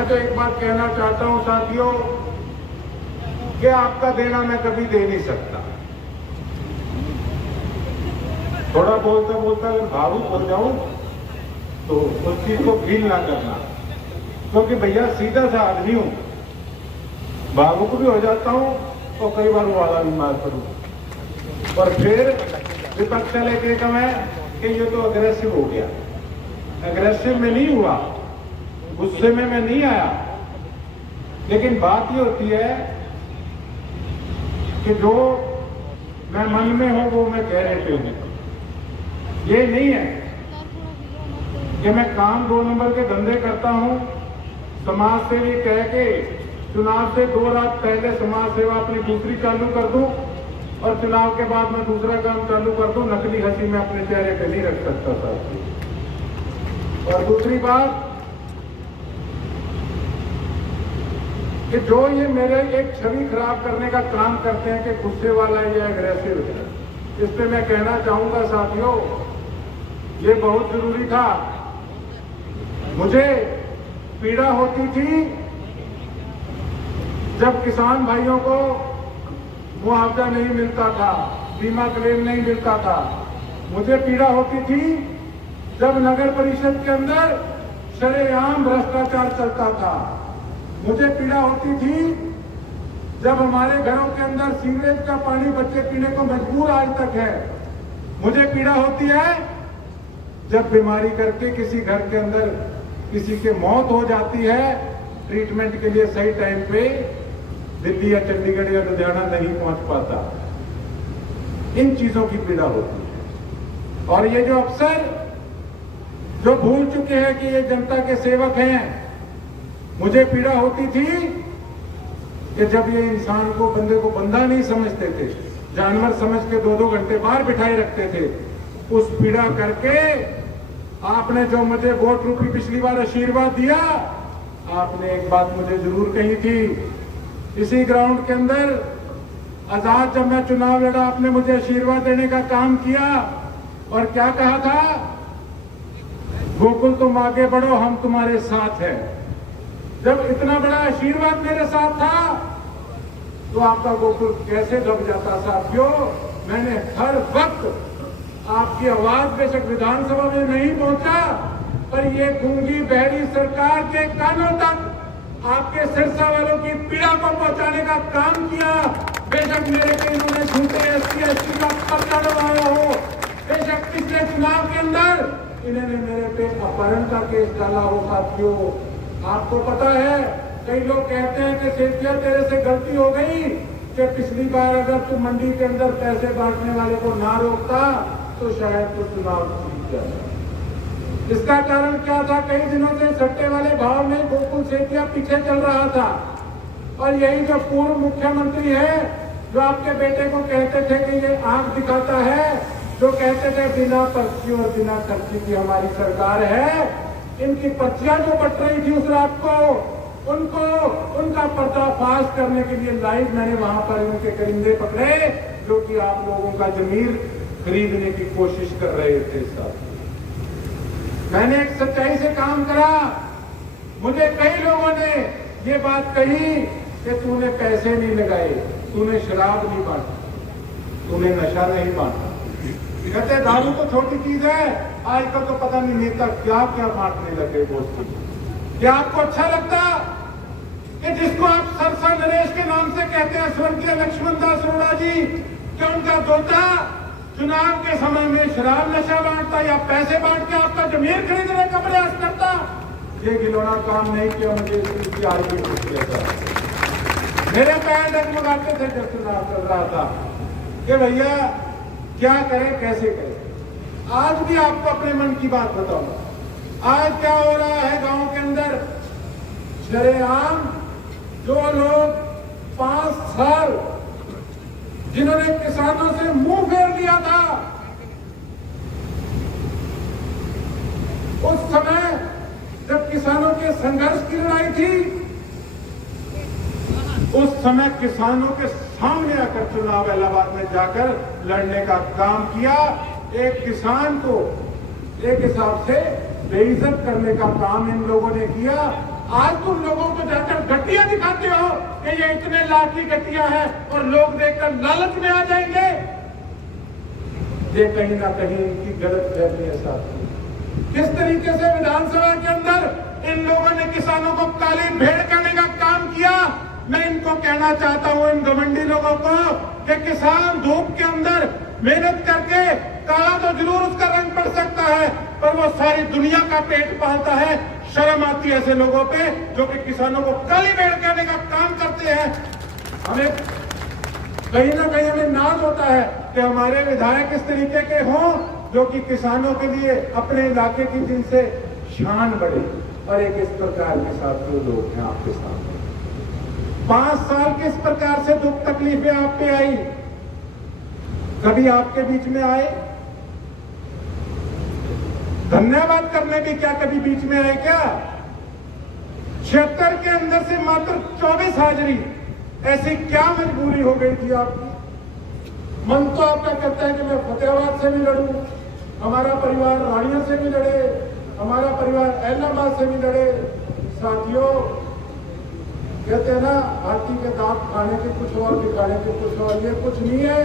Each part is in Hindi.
मैं तो एक बात कहना चाहता हूं साथियों कि आपका देना मैं कभी दे नहीं सकता। थोड़ा बोलता बोलता अगर भावुक हो जाऊं तो उस चीज को फील ना करना, क्योंकि भैया सीधा सा आदमी हूं, भावुक भी हो जाता हूं और कई बार वाला भी मार पड़ू। और फिर विपक्ष वाले कहता है कि ये तो अग्रेसिव हो गया। अग्रेसिव में नहीं हुआ, गुस्से में मैं नहीं आया, लेकिन बात ये होती है कि जो मैं मन में हूं वो मैं कह रहे हूं। ये नहीं है कि मैं काम 2 नंबर के धंधे करता हूं, समाज सेवी कह के चुनाव से 2 रात पहले समाज सेवा अपनी दूसरी चालू कर दूं और चुनाव के बाद मैं दूसरा काम चालू कर दूं। नकली हंसी मैं अपने चेहरे पे नहीं रख सकता साहब। और दूसरी बात कि जो ये मेरे एक छवि खराब करने का काम करते हैं कि गुस्से वाला या एग्रेसिव है, इस पे मैं कहना चाहूंगा साथियों, ये बहुत जरूरी था। मुझे पीड़ा होती थी जब किसान भाइयों को मुआवजा नहीं मिलता था, बीमा क्लेम नहीं मिलता था। मुझे पीड़ा होती थी जब नगर परिषद के अंदर शरेआम भ्रष्टाचार चलता था। मुझे पीड़ा होती थी जब हमारे घरों के अंदर सीवरेज का पानी बच्चे पीने को मजबूर आज तक है। मुझे पीड़ा होती है जब बीमारी करके किसी घर के अंदर किसी की मौत हो जाती है, ट्रीटमेंट के लिए सही टाइम पे दिल्ली या चंडीगढ़ या लुधियाना नहीं पहुंच पाता। इन चीजों की पीड़ा होती है। और ये जो अफसर जो भूल चुके हैं कि ये जनता के सेवक हैं, मुझे पीड़ा होती थी कि जब ये इंसान को, बंदे को बंदा नहीं समझते थे, जानवर समझ के 2-2 घंटे बाहर बिठाए रखते थे। उस पीड़ा करके आपने जो मुझे वोट रूपी पिछली बार आशीर्वाद दिया, आपने एक बात मुझे जरूर कही थी इसी ग्राउंड के अंदर, आजाद जब मैं चुनाव लड़ा, आपने मुझे आशीर्वाद देने का काम किया और क्या कहा था, गोकुल तुम आगे बढ़ो, हम तुम्हारे साथ हैं। जब इतना बड़ा आशीर्वाद मेरे साथ था तो आपका गोकुल कैसे दब जाता साथियों। मैंने हर वक्त आपकी आवाज बेशक विधानसभा में नहीं पहुंचा, पर ये गूंगी बहरी सरकार के कानों तक आपके सिरसा वालों की पीड़ा को पहुंचाने का काम किया। बेशक मेरे पे इन्होंने झूठे SC का पर्चा लगाया हो, बेशक पिछले चुनाव के अंदर इन्होंने मेरे पे अपहरण का केस डाला हो। साथियों, आपको पता है, कई लोग कहते हैं कि सेठिया तेरे से गलती हो गई कि पिछली बार अगर तू मंडी के अंदर पैसे बांटने वाले को ना रोकता तो शायद तो चुनाव जीत जाता। इसका कारण क्या था, कई दिनों से सट्टे वाले भाव में गोकुल सेठिया पीछे चल रहा था। और यही जो पूर्व मुख्यमंत्री है, जो आपके बेटे को कहते थे कि ये आंख दिखाता है, जो कहते थे बिना पर्ची और बिना खर्ची की हमारी सरकार है, इनकी पर्चियां जो बट रही थी उस रात को, उनको उनका पर्दाफाश करने के लिए लाइव मैंने वहां पर उनके करिंदे पकड़े जो कि आप लोगों का जमीर खरीदने की कोशिश कर रहे थे। साथ मैंने एक सच्चाई से काम करा। मुझे कई लोगों ने ये बात कही कि तूने पैसे नहीं लगाए, तूने शराब नहीं बांटी, तूने नशा नहीं बांटा। कहते दारू तो छोटी चीज है, आजकल तो पता नहीं नेता क्या क्या बांटने लगे दोस्तों। क्या आपको अच्छा लगता कि जिसको आप सरसा नरेश के नाम से कहते हैं, स्वर्गीय लक्ष्मण दास अरोड़ा जी, क्या उनका दोता चुनाव के समय में शराब नशा बांटता या पैसे बांट के आपका जमीन खरीदने का प्रयास करता? ये गिलोना काम नहीं किया। मुझे इसकी आज भी खुशी है। मेरे पैर डगमगाते थे जब चुनाव चल रहा था कि भैया क्या करें, कैसे करें। आज भी आपको अपने मन की बात बताऊं। आज क्या हो रहा है गांव के अंदर, शरेआम जो लोग 5 साल जिन्होंने किसानों से मुंह फेर लिया था, उस समय जब किसानों के संघर्ष की लड़ाई थी, उस समय किसानों के सामने आकर चुनाव इलाहाबाद में जाकर लड़ने का काम किया। एक किसान को एक हिसाब से बेइज्जत करने का काम इन लोगों ने किया। आज तुम लोगों को जाकर गट्टियां दिखाते हो कि ये इतने लाख की गट्टियां हैं और लोग देखकर लालच में आ जाएंगे। ये कहीं ना कहीं इनकी गलत फहमी है साथी। किस तरीके से विधानसभा के अंदर इन लोगों ने किसानों को काली भेड़ करने का काम किया। मैं इनको कहना चाहता हूं, इन घमंडी लोगों को, कि किसान धूप के अंदर मेहनत करके काला तो जरूर उसका रंग पड़ सकता है, पर वो सारी दुनिया का पेट पालता है। शर्म आती है ऐसे लोगों पे जो कि किसानों को काली भेड़ करने का काम करते हैं। हमें कहीं ना कहीं हमें नाज होता है कि हमारे विधायक इस तरीके के हों जो कि किसानों के लिए अपने इलाके की जिनसे शान बढ़े। और एक इस प्रकार के साथ जो लोग हैं आपके सामने, 5 साल किस प्रकार से दुख तकलीफें आप पे आई, कभी आपके बीच में आए? धन्यवाद करने भी क्या कभी बीच में आए क्या? 76 के अंदर से मात्र 24 हाजिरी, ऐसी क्या मजबूरी हो गई थी आपकी? मन तो आपका कहता है कि मैं फतेहाबाद से भी लड़ूं, हमारा परिवार रानिया से भी लड़े, हमारा परिवार ऐलाहाबाद से भी लड़े। साथियों, कहते हैं ना, हाथी के दांत खाने के कुछ और, दिखाने के कुछ और। ये कुछ नहीं है।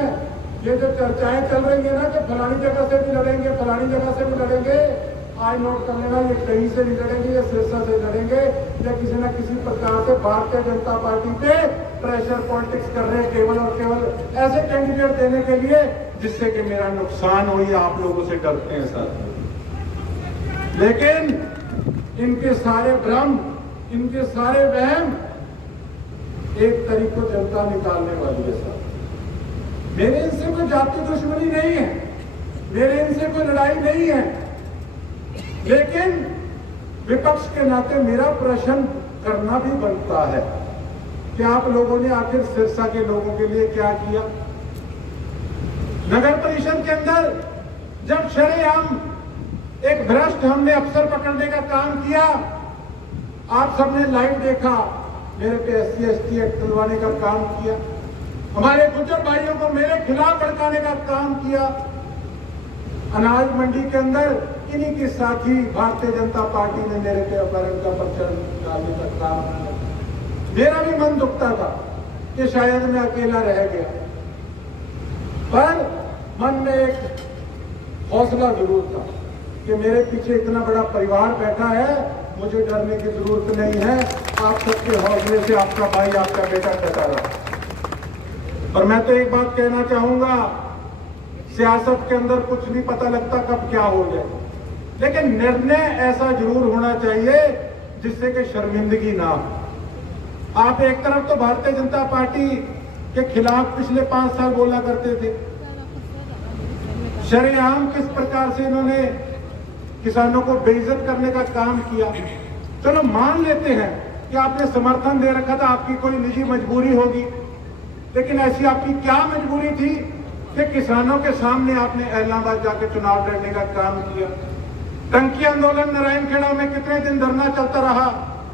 ये जो चर्चाएं चल रही है ना कि फलानी जगह से भी लड़ेंगे, फलानी जगह से भी लड़ेंगे, आज नोट कर लेना, ये कहीं से भी लड़ेंगे, ये सिरसा से लड़ेंगे, या किसी न किसी प्रकार से भारतीय जनता पार्टी पे प्रेशर पॉलिटिक्स कर रहे हैं, केवल और केवल ऐसे कैंडिडेट देने के लिए जिससे कि मेरा नुकसान हो। ये आप लोगों से डरते हैं साथियों। लेकिन इनके सारे भ्रम, इनके सारे वहम एक तरीके को जनता निकालने वाली है साथ। मेरे इनसे कोई जाति दुश्मनी नहीं है, मेरे इनसे कोई लड़ाई नहीं है, लेकिन विपक्ष के नाते मेरा प्रश्न करना भी बनता है कि आप लोगों ने आखिर सिरसा के लोगों के लिए क्या किया। नगर परिषद के अंदर जब शरेआम एक भ्रष्ट हमने अफसर पकड़ने का काम किया, आप सबने लाइव देखा, मेरे पे SC/ST एक्ट खुलवाने का काम किया, हमारे गुर्जर भाइयों को मेरे खिलाफ भड़काने का काम किया। अनाज मंडी के अंदर इन्हीं के साथी भारतीय जनता पार्टी ने मेरे पे अपहरण का पर्चा डालने का काम किया। मेरा भी मन दुखता था कि शायद मैं अकेला रह गया, पर मन में एक हौसला जरूर था कि मेरे पीछे इतना बड़ा परिवार बैठा है, मुझे डरने की जरूरत नहीं है। आप सबके हौसले से आपका भाई, आपका बेटा डटा रहा। और मैं तो एक बात कहना चाहूंगा, सियासत के अंदर कुछ नहीं पता लगता कब क्या हो जाए, लेकिन निर्णय ऐसा जरूर होना चाहिए जिससे कि शर्मिंदगी ना हो। आप एक तरफ तो भारतीय जनता पार्टी के खिलाफ पिछले 5 साल बोला करते थे, शरेआम किस प्रकार से इन्होंने किसानों को बेइज्जत करने का काम किया। चलो मान लेते हैं कि आपने समर्थन दे रखा था, आपकी कोई निजी मजबूरी होगी, लेकिन ऐसी आपकी क्या मजबूरी थी कि किसानों के सामने आपने ऐलाहाबाद जाके चुनाव लड़ने का काम किया। टंकी आंदोलन नारायणखेड़ा में कितने दिन धरना चलता रहा,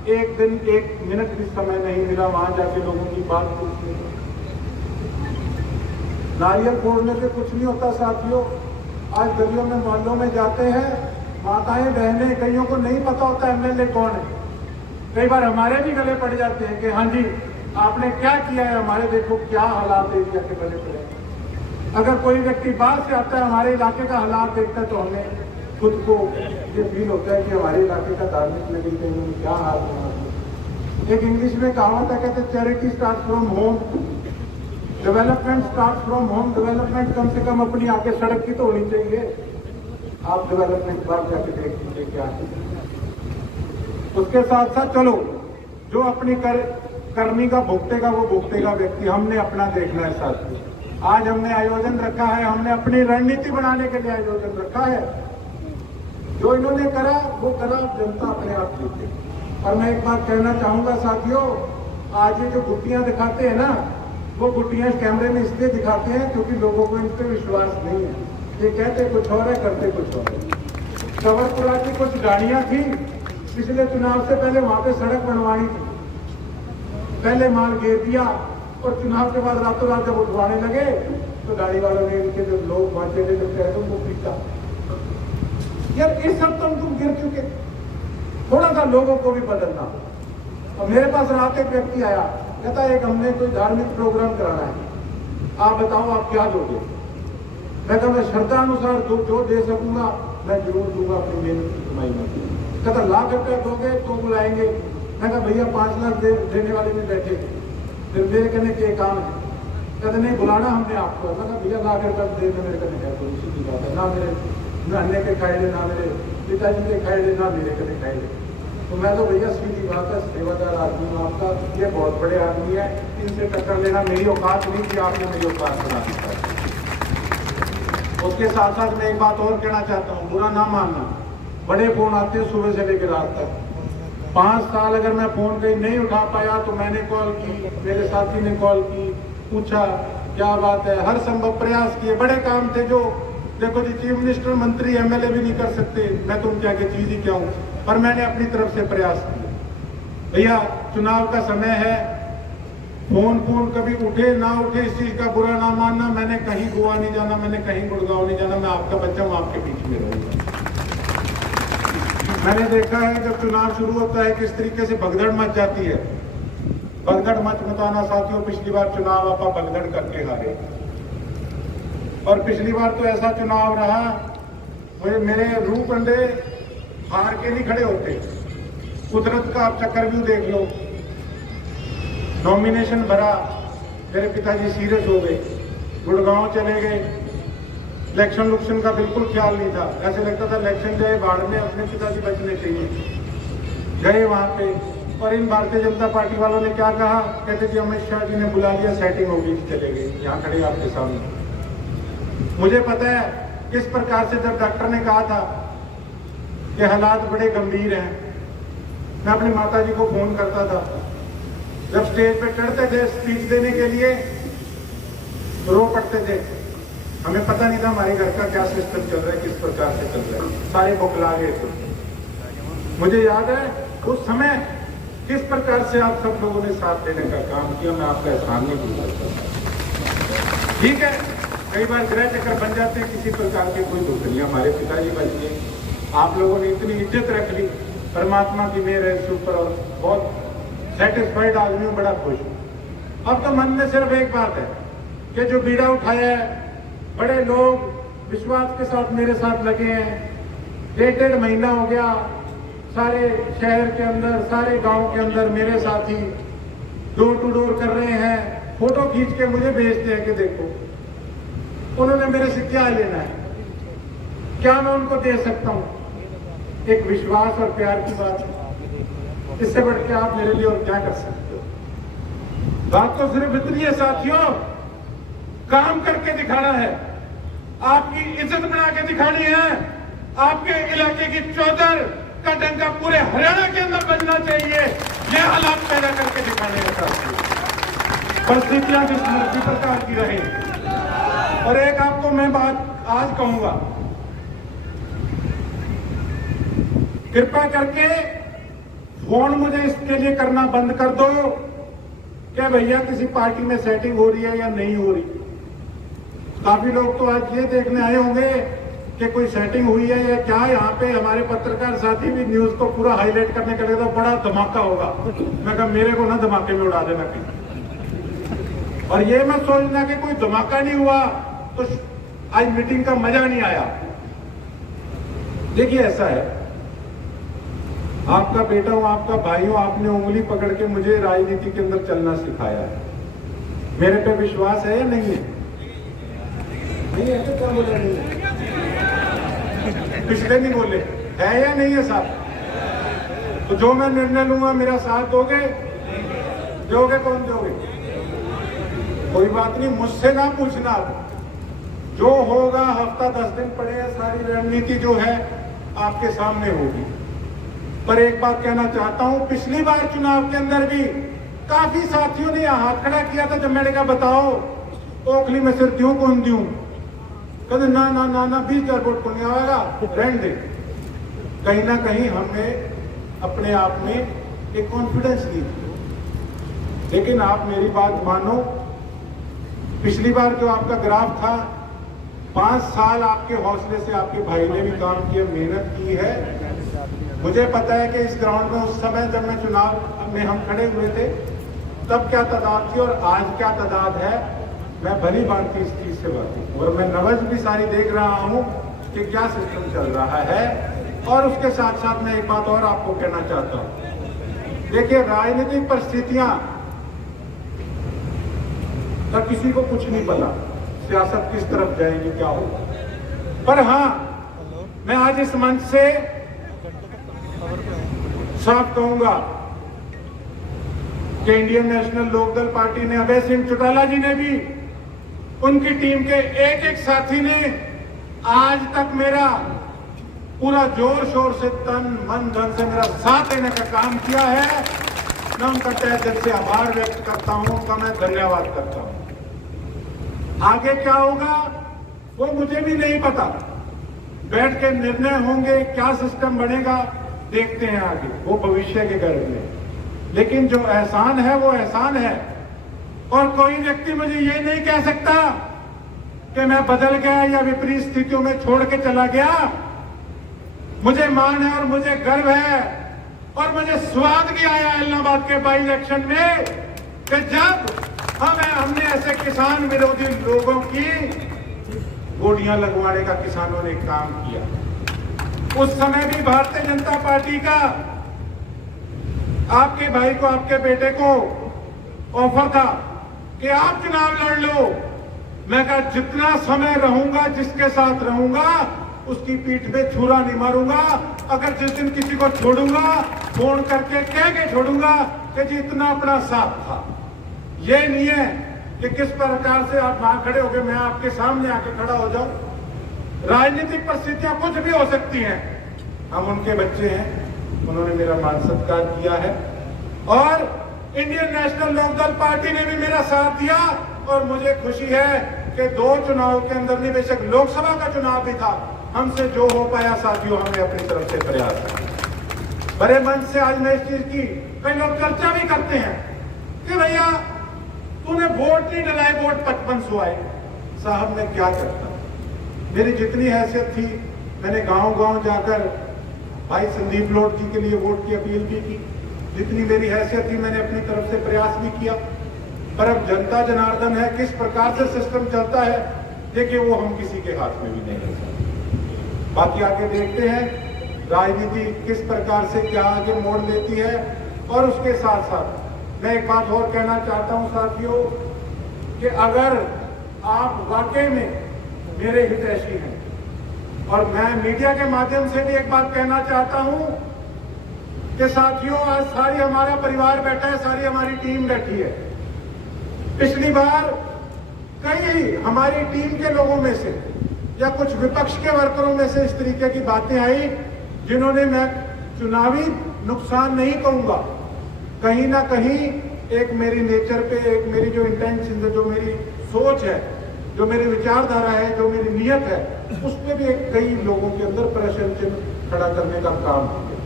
एक दिन 1 मिनट भी समय नहीं मिला वहां जाके लोगों की बात पूछने को। नारियल फोड़ने से कुछ नहीं होता साथियों। आज गलियों में मोहल्लों में जाते हैं, माताएं बहनें, कईयों को नहीं पता होता MLA कौन है। कई बार हमारे भी गले पड़ जाते हैं कि हाँ जी आपने क्या किया है, हमारे देखो क्या हालात एरिया के बने पड़े। अगर कोई व्यक्ति बाहर से आता है, हमारे इलाके का हालात देखता है, तो हमें खुद को ये फील होता है कि हमारे इलाके का धार्मिक नगरी कहीं क्या हाल है। एक इंग्लिश में कहावत है, कहते charity start from home, development start from home. Development कम से कम अपनी आगे सड़क की तो होनी चाहिए। आप डेवलपमेंट बाहर जाके देख लीजिए क्या है। उसके साथ साथ चलो जो अपनी करनी का भुगतेगा वो भुगतेगा व्यक्ति, हमने अपना देखना है साथी। आज हमने आयोजन रखा है, हमने अपनी रणनीति बनाने के लिए आयोजन रखा है। जो इन्होंने करा वो करा, जनता अपने आप देखे। और मैं एक बात कहना चाहूंगा साथियों, आज ये जो गुट्टियां दिखाते हैं ना, वो गुट्टियां कैमरे में इसलिए दिखाते हैं क्योंकि लोगों को इन पर विश्वास नहीं है। ये कहते कुछ और है, करते कुछ और है। कवरपुरा की कुछ गाड़ियां थी, पिछले चुनाव से पहले वहां पे सड़क बनवानी थी, पहले माल घेर दिया और चुनाव के बाद रातों रात जब उठवाने लगे तो गाड़ी वालों ने इनके जो लोग वहां चले थे उनको पीटा। यार इस सब तुम गिर चुके, थोड़ा सा लोगों को भी बदलना। और मेरे पास रात एक व्यक्ति आया, कहता एक हमने कोई धार्मिक प्रोग्राम कराना है, आप बताओ आप क्या दोगे। मैं कहा मैं श्रद्धा अनुसार जो दे सकूंगा मैं जरूर दूंगा अपनी मेहनत की कमाई में। कहता लाख रुपया दोगे तो बुलाएंगे। मैं कहा भैया 5 लाख देने वाले में बैठे, फिर मेरे कहने के काम है। कहते नहीं बुलाना हमने आपको। मैं कहा भैया लाख रुपया देने मेरे कहने है, तो उसी की बात है, ना मेरे अन्य के खाए ना मेरे पिताजी के खाए ना मेरे कहने खाए। तो मैं तो भैया सीधी बात है, सेवादार आदमी हूँ आपका, ये बहुत बड़े आदमी है, इनसे टक्कर लेना मेरी औकात नहीं थी, आपने मेरी औकात बना दी। उसके साथ साथ मैं एक बात और कहना चाहता हूँ, बुरा ना मानना, बड़े फोन आते हैं सुबह से लेकर रात तक। 5 साल अगर मैं फोन कहीं नहीं उठा पाया तो मैंने कॉल की, मेरे साथी ने कॉल की, पूछा क्या बात है, हर संभव प्रयास किए। बड़े काम थे जो देखो जी चीफ मिनिस्टर, मंत्री, एमएलए भी नहीं कर सकते, मैं तो उनके आगे चीज ही क्या हूँ, पर मैंने अपनी तरफ से प्रयास किए। भैया चुनाव का समय है, फोन कभी उठे ना उठे इस चीज का बुरा ना मानना। मैंने कहीं गोवा नहीं जाना, मैंने कहीं गुड़गांव नहीं जाना, मैं आपका बच्चा हूं, आपके बीच में रहूंगा। मैंने देखा है जब चुनाव शुरू होता है किस तरीके से भगदड़ मच जाती है। भगदड़ मच मचाना साथियों, पिछली बार चुनाव आप भगदड़ करके हारे, और पिछली बार तो ऐसा चुनाव रहा, मेरे रूह कंधे हार के नहीं खड़े होते। कुदरत का आप चक्रव्यूह देख लो, नॉमिनेशन भरा, मेरे पिताजी सीरियस हो गए, गुड़गांव चले गए, इलेक्शन का बिल्कुल ख्याल नहीं था, ऐसे लगता था इलेक्शन जाए बाढ़ में अपने पिताजी बचने चाहिए। गए वहां पे, और इन भारतीय जनता पार्टी वालों ने क्या कहा, कहते जी अमित शाह जी ने बुला लिया, सेटिंग होगी, चले गए। यहाँ खड़े आपके सामने, मुझे पता है किस प्रकार से जब डॉक्टर ने कहा था कि हालात बड़े गंभीर हैं, मैं अपनी माता जी को फोन करता था, जब स्टेज पे चढ़ते थे स्पीच देने के लिए रो पड़ते थे। हमें पता नहीं था हमारे घर का क्या सिस्टम चल रहा है, किस प्रकार से चल रहा है, सारे बौखला गए थे। मुझे याद है उस समय किस प्रकार से आप सब लोगों ने साथ देने का काम किया, मैं आपका एहसान नहीं भूल सकता। ठीक है, कई बार ग्रह चक्कर बन जाते हैं, किसी प्रकार के कोई दुख नहीं, हमारे पिताजी बच गए, आप लोगों ने इतनी इज्जत रख ली, परमात्मा की मेहर है इसके ऊपर, और बहुत सेटिस्फाइड आदमी हूं, बड़ा खुश हूं। अब तो मन में सिर्फ एक बात है कि जो बीड़ा उठाया है, बड़े लोग विश्वास के साथ मेरे साथ लगे हैं, 1.5 महीना हो गया, सारे शहर के अंदर, सारे गांव के अंदर मेरे साथी डोर टू डोर कर रहे हैं, फोटो खींच के मुझे भेजते हैं कि देखो उन्होंने मेरे से क्या लेना है, क्या मैं उनको दे सकता हूं। एक विश्वास और प्यार की बात है, इससे बढ़ के आप मेरे लिए और क्या कर सकते हो। बात तो सिर्फ इतनी है साथियों, काम करके दिखाना है, आपकी इज्जत बना के दिखानी है, आपके इलाके की चौधर का डंका पूरे हरियाणा के अंदर बजना चाहिए, ये हालात पैदा करके दिखाने हैं साथियों। परिस्थितियां जिस मर्जी प्रकार की रहे, और एक आपको मैं बात आज कहूंगा, कृपया करके फोन मुझे इसके लिए करना बंद कर दो क्या भैया किसी पार्टी में सेटिंग हो रही है या नहीं हो रही। काफी लोग तो आज ये देखने आए होंगे कि कोई सेटिंग हुई है या क्या। यहाँ पे हमारे पत्रकार साथी भी न्यूज को पूरा हाईलाइट करने के लिए तो बड़ा धमाका होगा। मैं कहा मेरे को ना धमाके में उड़ा देना कहीं, और ये मत सोचना कि कोई धमाका नहीं हुआ तो आज मीटिंग का मजा नहीं आया। देखिए ऐसा है, आपका बेटा हूं, आपका भाई हूं, आपने उंगली पकड़ के मुझे राजनीति के अंदर चलना सिखाया है। मेरे पे विश्वास है या नहीं है? नहीं है तो क्या बोला नहीं है? पिछले नहीं बोले है या नहीं है साहब? तो जो मैं निर्णय लूंगा मेरा साथ दोगे? दोगे? कौन दोगे? कोई बात नहीं, मुझसे ना पूछना, जो होगा हफ्ता 10 दिन पड़े, सारी रणनीति जो है आपके सामने होगी। पर एक बात कहना चाहता हूं, पिछली बार चुनाव के अंदर भी काफी साथियों ने हाथ खड़ा किया था। जब मैंने कहा बताओ ओखली में सिर क्यों कौन दूं, कहते ना ना ना ना 20,000 वोट को नहीं आएगा, रहने दे। कहीं ना कहीं हमें अपने आप में एक कॉन्फिडेंस दी थी। लेकिन आप मेरी बात मानो, पिछली बार जो आपका ग्राफ था, 5 साल आपके हौसले से आपके भाई ने भी काम किया, मेहनत की है, मुझे पता है कि इस ग्राउंड में उस समय जब मैं चुनाव में हम खड़े हुए थे तब क्या तादाद थी और आज क्या तादाद है, मैं भली भांति इस चीज से वाकिफ। और मैं नब्ज भी सारी देख रहा हूं कि क्या सिस्टम चल रहा है। और उसके साथ साथ मैं एक बात और आपको कहना चाहता हूं, देखिए राजनीतिक परिस्थितियां का किसी को कुछ नहीं पता, सियासत किस तरफ जाएगी, क्या होगा। पर हाँ, मैं आज इस मंच से साफ कहूंगा कि इंडियन नेशनल लोकदल पार्टी ने, अभय सिंह चौटाला जी ने भी, उनकी टीम के एक एक साथी ने आज तक मेरा पूरा जोर शोर से, तन मन धन से मेरा साथ देने का काम किया है। मैं उनका तहे दिल से आभार व्यक्त करता हूं, उनका मैं धन्यवाद करता हूं। आगे क्या होगा वो मुझे भी नहीं पता, बैठ के निर्णय होंगे, क्या सिस्टम बनेगा देखते हैं आगे, वो भविष्य के गर्भ में। लेकिन जो एहसान है वो एहसान है, और कोई व्यक्ति मुझे ये नहीं कह सकता कि मैं बदल गया या विपरीत स्थितियों में छोड़ के चला गया। मुझे मान है और मुझे गर्व है और मुझे स्वाद भी आया इलाहाबाद के बाई इलेक्शन में कि जब हमने ऐसे किसान विरोधी लोगों की गोलियां लगवाने का किसानों ने काम किया। उस समय भी भारतीय जनता पार्टी का आपके भाई को, आपके बेटे को ऑफर था कि आप चुनाव लड़ लो। मैं कहा जितना समय रहूंगा, जिसके साथ रहूंगा, उसकी पीठ पे छुरा नहीं मारूंगा। अगर जिस दिन किसी को छोड़ूंगा, फोन करके कह के छोड़ूंगा कि जी इतना अपना साथ था। ये नहीं है कि किस प्रकार से आप वहां खड़े हो गए, मैं आपके सामने आके खड़ा हो जाऊं। राजनीतिक परिस्थितियां कुछ भी हो सकती हैं, हम उनके बच्चे हैं, उन्होंने मेरा मान सत्कार किया है और इंडियन नेशनल लोकदल पार्टी ने भी मेरा साथ दिया। और मुझे खुशी है कि 2 चुनाव के अंदर नहीं, बेशक लोकसभा का चुनाव भी था, हमसे जो हो पाया साथियों हमने अपनी तरफ से प्रयास किया। बड़े मन से आज मैं इस चीज की, कई लोग चर्चा भी करते हैं कि भैया तूने वोट नहीं डलाए, वोट 5500 आए। साहब मैं क्या करता, मेरी जितनी हैसियत थी मैंने गांव-गांव जाकर भाई संदीप लोड जी के लिए वोट की अपील भी की। जितनी मेरी हैसियत थी मैंने अपनी तरफ से प्रयास भी किया। पर अब जनता जनार्दन है, किस प्रकार से सिस्टम चलता है देखिए, वो हम किसी के हाथ में भी नहीं कर सकते। बाकी आगे देखते हैं राजनीति किस प्रकार से क्या आगे मोड़ लेती है। और उसके साथ साथ मैं एक बात और कहना चाहता हूं साथियों कि अगर आप वाकई में मेरे हितैषी हैं, और मैं मीडिया के माध्यम से भी एक बात कहना चाहता हूं कि साथियों आज सारी हमारा परिवार बैठा है, सारी हमारी टीम बैठी है। पिछली बार कई हमारी टीम के लोगों में से या कुछ विपक्ष के वर्करों में से इस तरीके की बातें आई जिन्होंने, मैं चुनावी नुकसान नहीं कहूंगा, कहीं ना कहीं एक मेरी नेचर पे, एक मेरी जो इंटेंशन है, जो मेरी सोच है, जो मेरी विचारधारा है, जो मेरी नीयत है, उस पर भी कई लोगों के अंदर प्रश्न चिन्ह खड़ा करने का काम किया।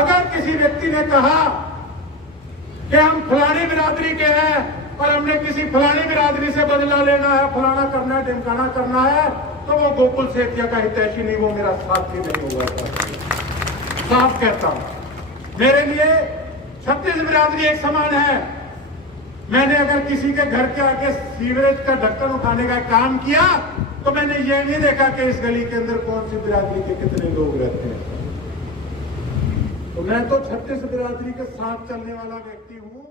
अगर किसी व्यक्ति ने कहा कि हम फलानी बिरादरी के हैं और हमने किसी फलानी बिरादरी से बदला लेना है, फलाना करना है, ढिमकाना करना है, तो वो गोकुल सेठिया का हितैषी नहीं, वो मेरा साथी नहीं होगा। साफ कहता हूं, मेरे लिए 36 बिरादरी एक समान है। मैंने अगर किसी के घर के आगे सीवरेज का ढक्कन उठाने का काम किया तो मैंने ये नहीं देखा कि इस गली के अंदर कौन सी बिरादरी के कितने लोग रहते हैं। तो मैं तो 36 बिरादरी के साथ चलने वाला व्यक्ति हूं।